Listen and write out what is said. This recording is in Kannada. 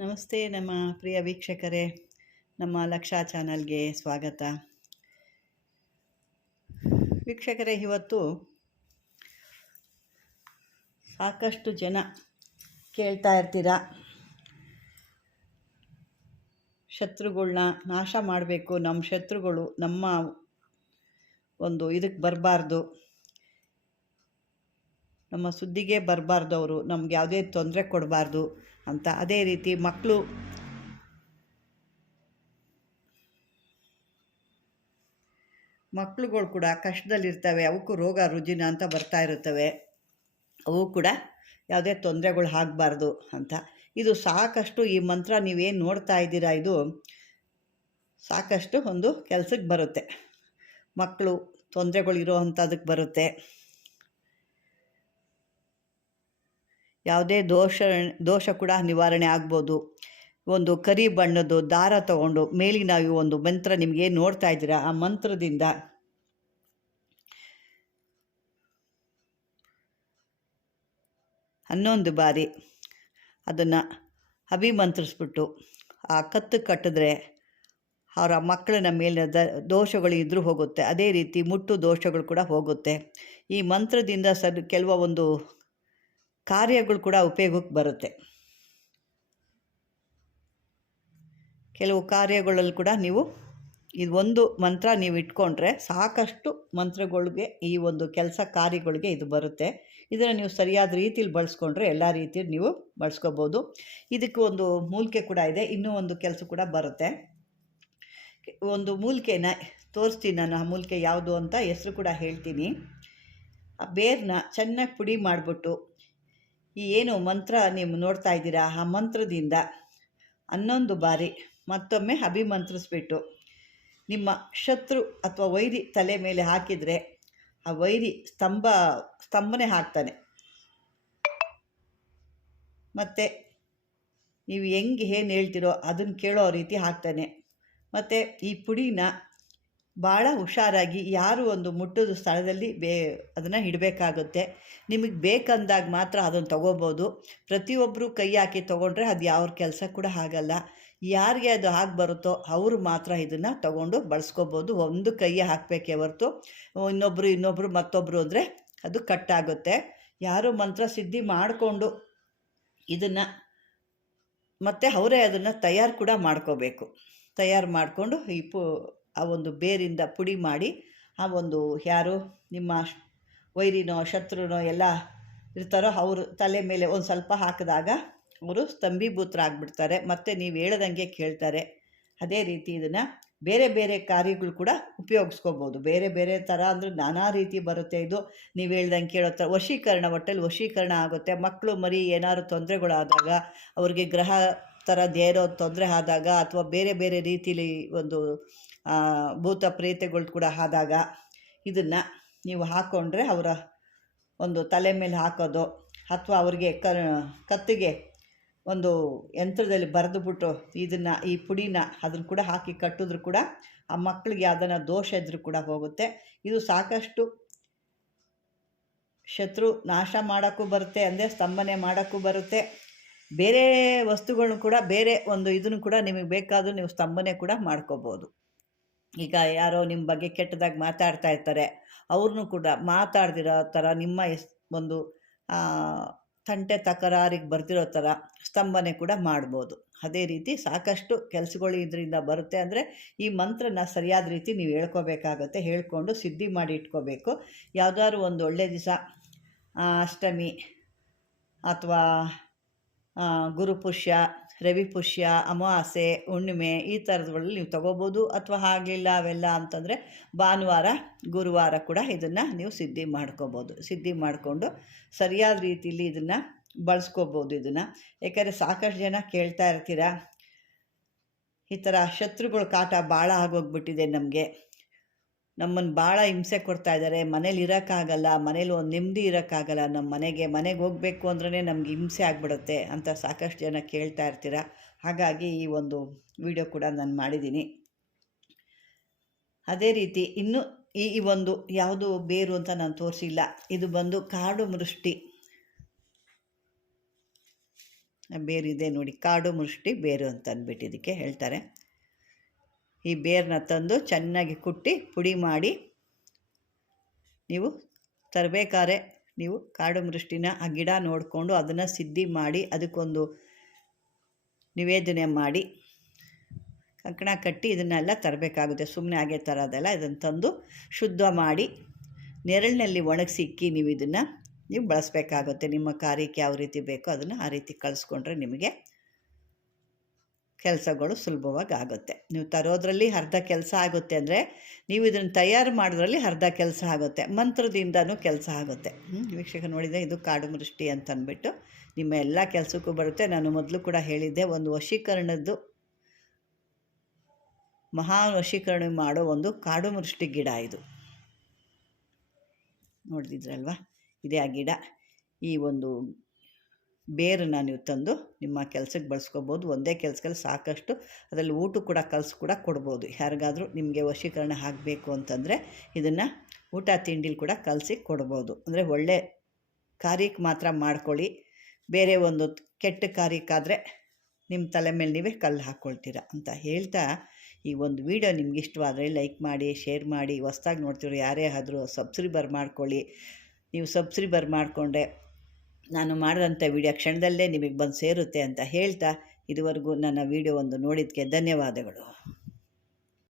ನಮಸ್ತೆ ನಮ್ಮ ಪ್ರಿಯ ವೀಕ್ಷಕರೇ, ನಮ್ಮ ಲಕ್ಷ ಚಾನಲ್ಗೆ ಸ್ವಾಗತ. ವೀಕ್ಷಕರೇ, ಇವತ್ತು ಸಾಕಷ್ಟು ಜನ ಕೇಳ್ತಾ ಇರ್ತೀರ, ಶತ್ರುಗಳನ್ನ ನಾಶ ಮಾಡಬೇಕು, ನಮ್ಮ ಶತ್ರುಗಳು ನಮ್ಮ ಒಂದು ಇದಕ್ಕೆ ಬರಬಾರ್ದು, ನಮ್ಮ ಸುದ್ದಿಗೆ ಬರಬಾರ್ದು, ಅವರು ನಮ್ಗೆ ಯಾವುದೇ ತೊಂದರೆ ಕೊಡಬಾರ್ದು ಅಂತ. ಅದೇ ರೀತಿ ಮಕ್ಕಳುಗಳು ಕೂಡ ಕಷ್ಟದಲ್ಲಿರ್ತವೆ, ಅವಕ್ಕೂ ರೋಗ ರುಜಿನ ಅಂತ ಬರ್ತಾ ಇರುತ್ತವೆ, ಅವು ಕೂಡ ಯಾವುದೇ ತೊಂದರೆಗಳು ಆಗಬಾರ್ದು ಅಂತ. ಇದು ಸಾಕಷ್ಟು ಈ ಮಂತ್ರ ನೀವೇನು ನೋಡ್ತಾ ಇದ್ದೀರಾ, ಇದು ಸಾಕಷ್ಟು ಒಂದು ಕೆಲಸಕ್ಕೆ ಬರುತ್ತೆ. ಮಕ್ಕಳು ತೊಂದರೆಗಳು ಇರೋ ಅಂಥದಕ್ಕೆ ಬರುತ್ತೆ. ಯಾವುದೇ ದೋಷ ಕೂಡ ನಿವಾರಣೆ ಆಗ್ಬೋದು. ಒಂದು ಕರಿ ಬಣ್ಣದ್ದು ದಾರ ತಗೊಂಡು ಮೇಲಿನ ಒಂದು ಮಂತ್ರ ನಿಮಗೇನು ನೋಡ್ತಾ ಇದ್ದೀರಾ, ಆ ಮಂತ್ರದಿಂದ ಹನ್ನೊಂದು ಬಾರಿ ಅದನ್ನು ಅಭಿಮಂತ್ರಿಸ್ಬಿಟ್ಟು ಆ ಕತ್ತು ಕಟ್ಟಿದ್ರೆ ಅವರ ಮಕ್ಕಳನ್ನ ಮೇಲಿನ ದೋಷಗಳು ಇದ್ರೂ ಹೋಗುತ್ತೆ. ಅದೇ ರೀತಿ ಮುಟ್ಟು ದೋಷಗಳು ಕೂಡ ಹೋಗುತ್ತೆ. ಈ ಮಂತ್ರದಿಂದ ಕೆಲವೊಂದು ಕಾರ್ಯಗಳು ಕೂಡ ಉಪಯೋಗಕ್ಕೆ ಬರುತ್ತೆ. ಕೆಲವು ಕಾರ್ಯಗಳಲ್ಲಿ ಕೂಡ ನೀವು ಇದೊಂದು ಮಂತ್ರ ನೀವು ಇಟ್ಕೊಂಡ್ರೆ ಸಾಕಷ್ಟು ಮಂತ್ರಗಳಿಗೆ ಈ ಒಂದು ಕೆಲಸ ಕಾರ್ಯಗಳಿಗೆ ಇದು ಬರುತ್ತೆ. ಇದನ್ನು ನೀವು ಸರಿಯಾದ ರೀತಿಯಲ್ಲಿ ಬಳಸ್ಕೊಂಡ್ರೆ ಎಲ್ಲ ರೀತಿಯಲ್ಲಿ ನೀವು ಬಳಸ್ಕೋಬೋದು. ಇದಕ್ಕೆ ಒಂದು ಮೂಲಿಕೆ ಕೂಡ ಇದೆ, ಇನ್ನೂ ಒಂದು ಕೆಲಸ ಕೂಡ ಬರುತ್ತೆ. ಒಂದು ಮೂಲಿಕೆನ ತೋರಿಸ್ತೀನಿ ನಾನು, ಆ ಮೂಲಿಕೆ ಯಾವುದು ಅಂತ ಹೆಸರು ಕೂಡ ಹೇಳ್ತೀನಿ. ಆ ಬೇರನ್ನ ಚೆನ್ನಾಗಿ ಪುಡಿ ಮಾಡಿಬಿಟ್ಟು ಈ ಏನು ಮಂತ್ರ ನೀವು ನೋಡ್ತಾ ಇದ್ದೀರಾ, ಆ ಮಂತ್ರದಿಂದ 11 ಬಾರಿ ಮತ್ತೊಮ್ಮೆ ಅಭಿಮಂತ್ರಿಸ್ಬಿಟ್ಟು ನಿಮ್ಮ ಶತ್ರು ಅಥವಾ ವೈರಿ ತಲೆ ಮೇಲೆ ಹಾಕಿದರೆ ಆ ವೈರಿ ಸ್ತಂಭನೆ ಹಾಕ್ತಾನೆ. ಮತ್ತು ನೀವು ಏನು ಹೇಳ್ತಿರೋ ಅದನ್ನು ಕೇಳೋ ರೀತಿ ಹಾಕ್ತಾನೆ. ಮತ್ತು ಈ ಪುಡಿನ ಭಾಳ ಹುಷಾರಾಗಿ ಯಾರು ಒಂದು ಮುಟ್ಟದ ಸ್ಥಳದಲ್ಲಿ ಅದನ್ನು ಇಡಬೇಕಾಗುತ್ತೆ. ನಿಮಗೆ ಬೇಕಂದಾಗ ಮಾತ್ರ ಅದನ್ನು ತೊಗೋಬೋದು. ಪ್ರತಿಯೊಬ್ಬರು ಕೈ ಹಾಕಿ ತೊಗೊಂಡ್ರೆ ಅದು ಯಾವ ಕೆಲಸ ಕೂಡ ಆಗಲ್ಲ. ಯಾರಿಗೆ ಅದು ಆಗಿ ಬರುತ್ತೋ ಅವರು ಮಾತ್ರ ಇದನ್ನು ತೊಗೊಂಡು ಬಳಸ್ಕೋಬೋದು. ಒಂದು ಕೈಯೇ ಹಾಕಬೇಕೇ ಹೊರತು ಇನ್ನೊಬ್ಬರು ಮತ್ತೊಬ್ಬರು ಅಂದರೆ ಅದು ಕಟ್ಟಾಗುತ್ತೆ. ಯಾರು ಮಂತ್ರ ಸಿದ್ಧಿ ಮಾಡಿಕೊಂಡು ಇದನ್ನು ಮತ್ತು ಅವರೇ ಅದನ್ನು ತಯಾರು ಕೂಡ ಮಾಡ್ಕೋಬೇಕು. ತಯಾರು ಮಾಡಿಕೊಂಡು ಆ ಒಂದು ಬೇರಿಂದ ಪುಡಿ ಮಾಡಿ ಆ ಒಂದು ಯಾರು ನಿಮ್ಮ ವೈರಿನೋ ಶತ್ರುನೋ ಎಲ್ಲ ಇರ್ತಾರೋ ಅವರು ತಲೆ ಮೇಲೆ ಒಂದು ಸ್ವಲ್ಪ ಹಾಕಿದಾಗ ಅವರು ಸ್ತಂಭೀಭೂತರಾಗ್ಬಿಡ್ತಾರೆ. ಮತ್ತು ನೀವು ಹೇಳ್ದಂಗೆ ಕೇಳ್ತಾರೆ. ಅದೇ ರೀತಿ ಇದನ್ನು ಬೇರೆ ಬೇರೆ ಕಾರ್ಯಗಳು ಕೂಡ ಉಪಯೋಗಿಸ್ಕೋಬೋದು. ಬೇರೆ ಬೇರೆ ಥರ ಅಂದರೆ ನಾನಾ ರೀತಿ ಬರುತ್ತೆ. ಇದು ನೀವು ಹೇಳ್ದಂಗೆ ಕೇಳೋ ಥರ ಒಟ್ಟಲ್ಲಿ ವಶೀಕರಣ ಆಗುತ್ತೆ. ಮಕ್ಕಳು ಮರಿ ಏನಾದ್ರು ತೊಂದರೆಗಳಾದಾಗ, ಅವ್ರಿಗೆ ಗ್ರಹ ಥರ ಏನೋ ತೊಂದರೆ ಆದಾಗ, ಅಥವಾ ಬೇರೆ ಬೇರೆ ರೀತಿಲಿ ಒಂದು ಭೂತ ಪ್ರೇತಗಳು ಕೂಡ ಆದಾಗ ಇದನ್ನು ನೀವು ಹಾಕ್ಕೊಂಡ್ರೆ ಅವರ ಒಂದು ತಲೆ ಮೇಲೆ ಹಾಕೋದು, ಅಥವಾ ಅವ್ರಿಗೆ ಕತ್ತಿಗೆ ಒಂದು ಯಂತ್ರದಲ್ಲಿ ಬರೆದುಬಿಟ್ಟು ಇದನ್ನು ಈ ಪುಡಿನ ಅದನ್ನು ಕೂಡ ಹಾಕಿ ಕಟ್ಟಿದ್ರು ಕೂಡ ಆ ಮಕ್ಕಳಿಗೆ ಅದನ್ನು ದೋಷ ಇದ್ರೂ ಕೂಡ ಹೋಗುತ್ತೆ. ಇದು ಸಾಕಷ್ಟು ಶತ್ರು ನಾಶ ಮಾಡೋಕ್ಕೂ ಬರುತ್ತೆ, ಅಂದರೆ ಸ್ತಂಭನೆ ಮಾಡೋಕ್ಕೂ ಬರುತ್ತೆ. ಬೇರೆ ವಸ್ತುಗಳನ್ನು ಕೂಡ ಬೇರೆ ಒಂದು ಇದನ್ನು ಕೂಡ ನಿಮಗೆ ಬೇಕಾದರೂ ನೀವು ಸ್ತಂಭನೆ ಕೂಡ ಮಾಡ್ಕೋಬೋದು. ಈಗ ಯಾರೋ ನಿಮ್ಮ ಬಗ್ಗೆ ಕೆಟ್ಟದಾಗಿ ಮಾತಾಡ್ತಾ ಇರ್ತಾರೆ, ಅವ್ರನ್ನೂ ಕೂಡ ಮಾತಾಡ್ದಿರೋ ಥರ ನಿಮ್ಮ ಒಂದು ತಂಟೆ ತಕರಾರಿಗೆ ಬರ್ದಿರೋ ಥರ ಸ್ತಂಭನೆ ಕೂಡ ಮಾಡ್ಬೋದು. ಅದೇ ರೀತಿ ಸಾಕಷ್ಟು ಕೆಲಸಗಳು ಇದರಿಂದ ಬರುತ್ತೆ. ಅಂದರೆ ಈ ಮಂತ್ರನ ಸರಿಯಾದ ರೀತಿ ನೀವು ಹೇಳ್ಕೋಬೇಕಾಗತ್ತೆ. ಹೇಳ್ಕೊಂಡು ಸಿದ್ಧಿ ಮಾಡಿ ಇಟ್ಕೋಬೇಕು. ಯಾವುದಾದ್ರು ಒಂದು ಒಳ್ಳೆಯ ದಿವಸ ಅಷ್ಟಮಿ ಅಥವಾ ಗುರುಪುಷ್ಯ, ರವಿಪುಷ್ಯ, ಅಮಾವಾಸ್ಯೆ, ಹುಣ್ಣಿಮೆ ಈ ಥರದ್ರಲ್ಲಿ ನೀವು ತೊಗೋಬೋದು. ಅಥವಾ ಆಗಲಿಲ್ಲ ಅವೆಲ್ಲ ಅಂತಂದರೆ ಭಾನುವಾರ, ಗುರುವಾರ ಕೂಡ ಇದನ್ನು ನೀವು ಸಿದ್ಧಿ ಮಾಡ್ಕೋಬೋದು. ಸಿದ್ಧಿ ಮಾಡಿಕೊಂಡು ಸರಿಯಾದ ರೀತಿಯಲ್ಲಿ ಇದನ್ನು ಬಳಸ್ಕೋಬೋದು. ಇದನ್ನು ಯಾಕಂದರೆ ಸಾಕಷ್ಟು ಜನ ಕೇಳ್ತಾ ಇರ್ತೀರ, ಈ ಥರ ಶತ್ರುಗಳ ಕಾಟ ಭಾಳ ಆಗೋಗ್ಬಿಟ್ಟಿದೆ, ನಮ್ಮನ್ನು ಭಾಳ ಹಿಂಸೆ ಕೊಡ್ತಾ ಇದ್ದಾರೆ, ಮನೇಲಿ ಇರೋಕ್ಕಾಗಲ್ಲ, ಮನೇಲಿ ಒಂದು ನೆಮ್ಮದಿ ಇರೋಕ್ಕಾಗಲ್ಲ, ನಮ್ಮ ಮನೆಗೆ ಹೋಗಬೇಕು ಅಂದ್ರೇ ನಮ್ಗೆ ಹಿಂಸೆ ಆಗಿಬಿಡುತ್ತೆ ಅಂತ ಸಾಕಷ್ಟು ಜನ ಕೇಳ್ತಾ ಇರ್ತೀರ. ಹಾಗಾಗಿ ಈ ಒಂದು ವಿಡಿಯೋ ಕೂಡ ನಾನು ಮಾಡಿದ್ದೀನಿ. ಅದೇ ರೀತಿ ಇನ್ನು ಈ ಒಂದು ಯಾವುದು ಬೇರು ಅಂತ ನಾನು ತೋರಿಸಿಲ್ಲ. ಇದು ಬಂದು ಕಾಡು ಮೃಷ್ಟಿ ಬೇರಿದೆ ನೋಡಿ, ಕಾಡು ಮುಷ್ಟಿ ಬೇರು ಅಂತ ಅಂದ್ಬಿಟ್ಟು ಇದಕ್ಕೆ ಹೇಳ್ತಾರೆ. ಈ ಬೇರನ್ನ ತಂದು ಚೆನ್ನಾಗಿ ಕುಟ್ಟಿ ಪುಡಿ ಮಾಡಿ ನೀವು ತರಬೇಕಾದ್ರೆ ನೀವು ಕಾಡು ಮೃಷ್ಟಿನ ಆ ಗಿಡ ನೋಡಿಕೊಂಡು ಅದನ್ನು ಸಿದ್ಧಿ ಮಾಡಿ ಅದಕ್ಕೊಂದು ನಿವೇದನೆ ಮಾಡಿ ಕಂಕಣ ಕಟ್ಟಿ ಇದನ್ನೆಲ್ಲ ತರಬೇಕಾಗುತ್ತೆ. ಸುಮ್ಮನೆ ಹಾಗೆ ತರೋದಲ್ಲ, ಇದನ್ನು ತಂದು ಶುದ್ಧ ಮಾಡಿ ನೆರಳಿನಲ್ಲಿ ಒಣಗಿಸಿಕ್ಕಿ ನೀವು ಇದನ್ನು ನೀವು ಬಳಸಬೇಕಾಗುತ್ತೆ. ನಿಮ್ಮ ಕಾರ್ಯಕ್ಕೆ ಯಾವ ರೀತಿ ಬೇಕೋ ಅದನ್ನು ಆ ರೀತಿ ಕಳಿಸ್ಕೊಂಡ್ರೆ ನಿಮಗೆ ಕೆಲಸಗಳು ಸುಲಭವಾಗಿ ಆಗುತ್ತೆ. ನೀವು ತರೋದ್ರಲ್ಲಿ ಅರ್ಧ ಕೆಲಸ ಆಗುತ್ತೆ ಅಂದರೆ ನೀವು ಇದನ್ನು ತಯಾರು ಮಾಡೋದ್ರಲ್ಲಿ ಅರ್ಧ ಕೆಲಸ ಆಗುತ್ತೆ, ಮಂತ್ರದಿಂದನೂ ಕೆಲಸ ಆಗುತ್ತೆ. ವೀಕ್ಷಕ ನೋಡಿದರೆ ಇದು ಕಾಡು ಮೃಷ್ಟಿ ಅಂತ ಅಂದ್ಬಿಟ್ಟು ನಿಮ್ಮ ಎಲ್ಲ ಕೆಲಸಕ್ಕೂ ಬರುತ್ತೆ. ನಾನು ಮೊದಲು ಕೂಡ ಹೇಳಿದ್ದೆ, ಒಂದು ವಶೀಕರಣದ್ದು ಮಹಾ ವಶೀಕರಣ ಮಾಡೋ ಒಂದು ಕಾಡು ಮೃಷ್ಟಿ ಗಿಡ ಇದು. ನೋಡಿದ್ರಲ್ವ, ಇದೇ ಆ ಗಿಡ. ಈ ಒಂದು ಬೇರನ್ನು ನೀವು ತಂದು ನಿಮ್ಮ ಕೆಲಸಕ್ಕೆ ಬಳಸ್ಕೋಬೋದು. ಒಂದೇ ಕೆಲಸದಲ್ಲಿ ಸಾಕಷ್ಟು, ಅದರಲ್ಲಿ ಊಟ ಕೂಡ ಕಲಸಿ ಕೂಡ ಕೊಡ್ಬೋದು. ಯಾರಿಗಾದರೂ ನಿಮಗೆ ವಶೀಕರಣ ಆಗಬೇಕು ಅಂತಂದರೆ ಇದನ್ನು ಊಟ ತಿಂಡಿಲಿ ಕೂಡ ಕಲಸಿ ಕೊಡ್ಬೋದು. ಅಂದರೆ ಒಳ್ಳೆ ಕಾರ್ಯಕ್ಕೆ ಮಾತ್ರ ಮಾಡ್ಕೊಳ್ಳಿ. ಬೇರೆ ಒಂದು ಕೆಟ್ಟ ಕಾರ್ಯಕ್ಕಾದರೆ ನಿಮ್ಮ ತಲೆ ಮೇಲೆ ನೀವೇ ಕಲ್ಲು ಹಾಕ್ಕೊಳ್ತೀರ ಅಂತ ಹೇಳ್ತಾ, ಈ ಒಂದು ವಿಡಿಯೋ ನಿಮ್ಗೆ ಇಷ್ಟವಾದರೆ ಲೈಕ್ ಮಾಡಿ, ಶೇರ್ ಮಾಡಿ. ಹೊಸ್ದಾಗಿ ನೋಡ್ತಿರೋ ಯಾರೇ ಆದರೂ ಸಬ್ಸ್ಕ್ರೈಬರ್ ಮಾಡ್ಕೊಳ್ಳಿ. ನೀವು ಸಬ್ಸ್ಕ್ರೈಬರ್ ಮಾಡಿಕೊಂಡ್ರೆ ನಾನು ಮಾಡಿದಂಥ ವಿಡಿಯೋ ಕ್ಷಣದಲ್ಲೇ ನಿಮಗೆ ಬಂದು ಸೇರುತ್ತೆ ಅಂತ ಹೇಳ್ತಾ, ಇದುವರೆಗೂ ನನ್ನ ವಿಡಿಯೋ ಒಂದು ನೋಡಿದ್ದಕ್ಕೆ ಧನ್ಯವಾದಗಳು.